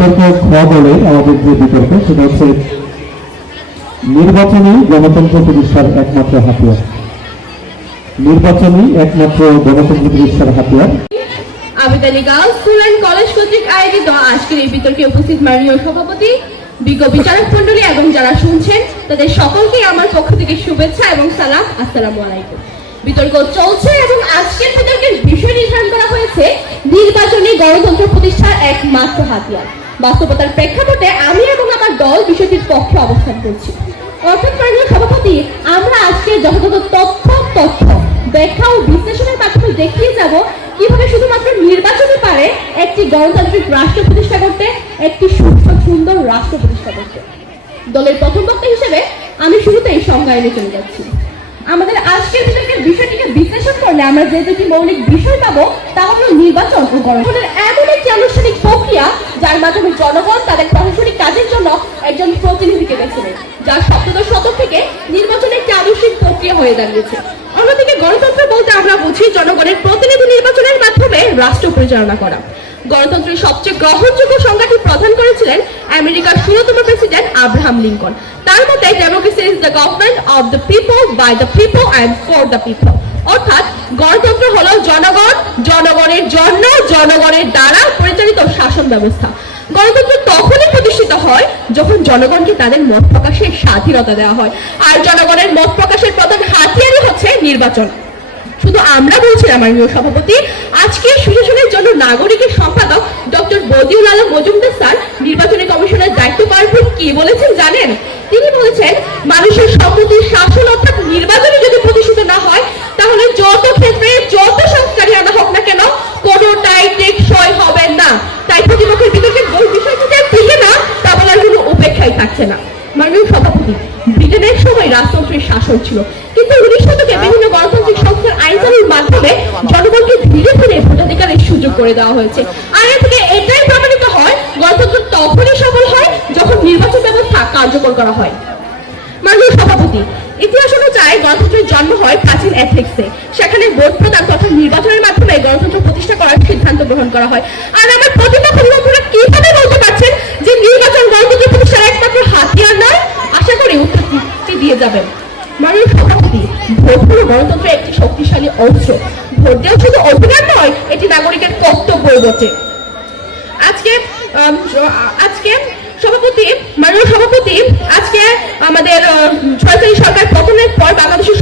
বিতর্ক খ বলে আমাদের যে বিতর্ক, সেটা হচ্ছে নির্বাচনী গণতন্ত্র প্রতিষ্ঠার একমাত্র হাতিয়ার। নির্বাচনী একমাত্র গণতন্ত্র প্রতিষ্ঠার হাতিয়ার। আবেদালি গার্লস স্কুল কলেজ কর্তৃক আয়োজিত আজকের এই বিতর্কে উপস্থিত মাননীয় সভাপতি, বিজ্ঞ বিচারক মন্ডলী এবং যারা শুনছেন, তাদের সকলকে আমার পক্ষ থেকে শুভেচ্ছা এবং সালাম। আসসালামু আলাইকুম। বিতর্ক চলছে এবং আজকের বিতর্কের বিষয় নির্ধারণ করা হয়েছে, নির্বাচনী গণতন্ত্র প্রতিষ্ঠার একমাত্র হাতিয়ার। বাস্তবতার প্রেক্ষাপটে আমি এবং আমার দল বিষয়টির পক্ষে অবস্থান করছি। অর্থাৎ সভাপতি আমরা আজকে যথাযথ তথ্য তথ্য, ব্যাখ্যা ও বিশ্লেষণের মাধ্যমে দেখিয়ে যাব কীভাবে শুধুমাত্র নির্বাচনে পারে একটি গণতান্ত্রিক রাষ্ট্র প্রতিষ্ঠা করতে, একটি সুস্থ, সুন্দর রাষ্ট্র প্রতিষ্ঠা করতে। দলের প্রথম বক্তা হিসেবে আমি শুরুতেই সংজ্ঞায়নে চলে যাচ্ছি। আমাদের আজকের বিতর্কের বিষয়টিকে বিশ্লেষণ করলে আমরা যে দুটি মৌলিক বিষয় পাবো, তা হলো নির্বাচন ও গণতন্ত্রের এমন একটি আনুষ্ঠানিক প্রক্রিয়া, যার মাধ্যমে জনগণ তাদের প্রশাসনিক কাজের জন্য একজন প্রতিনিধিকে বেছে নেয় যা সপ্তদশ শতক থেকে নির্বাচন একটি আনুষ্ঠানিক প্রক্রিয়া হয়ে দাঁড়িয়েছে। অন্যদিকে গণতন্ত্র বলতে আমরা বুঝি জনগণের প্রতিনিধি নির্বাচনের মাধ্যমে রাষ্ট্র পরিচালনা করা। গণতন্ত্রের সবচেয়ে গ্রহণযোগ্য সংজ্ঞাটি প্রদান করেছিলেন আমেরিকার ষোলতম প্রেসিডেন্ট আব্রাহাম লিঙ্কন। মতে democracy is the government of the people by the people and for the people অর্থাৎ গণতন্ত্র হলো জনগণ, জনগণের জন্য, জনগণের দ্বারা পরিচালিত শাসন ব্যবস্থা। গণতন্ত্র তখনই প্রতিষ্ঠিত হয় যখন জনগণকে তাদের মত প্রকাশের স্বাধীনতা দেওয়া হয়। আর জনগণের মত প্রকাশের প্রধান হাতিয়ারই হচ্ছে নির্বাচন। শুধু আমরা বলছি না মাননীয় সভাপতি আজকে সুশাসনের জন্য নাগরিকের সম্পাদক ডক্টর বদিউল আলম মজুমদার স্যার থাকছে না। মাননীয় সভাপতি ব্রিটেনের সময় রাজতন্ত্রের শাসন ছিল। কিন্তু উনিশ শতকে বিভিন্ন গণতান্ত্রিক সংস্থার আইনজীবীর মাধ্যমে জনগণকে ধীরে ধীরে ভোটাধিকারের সুযোগ করে দেওয়া হয়েছে। আর থেকে এটাই প্রমাণিত হয়, গণতন্ত্র তখনই সফল হয় যখন নির্বাচন ব্যবস্থা কার্যকর করা হয়। মাননীয় সভাপতি, ইতিহাস অনুযায়ী গণতন্ত্রের জন্ম হয় প্রাচীন এথিক্সে সেখানে ভোট প্রদান তথা নির্বাচনের মাধ্যমে গণতন্ত্র প্রতিষ্ঠা করার সিদ্ধান্ত গ্রহণ করা হয়। আর আমার প্রতিপক্ষ বিপক্ষরা যাবেন। মানুষ শক্তি ভোট হলো গণতন্ত্রের একটি শক্তিশালী অস্ত্র। ভোট দেওয়া শুধু অধিকার নয়, এটি নাগরিকের কর্তব্য বটে আজকে আজকে সভাপতি, মাননীয় সভাপতি, আজকে আমাদের সরকারি সরকার পতনের পর বাংলাদেশের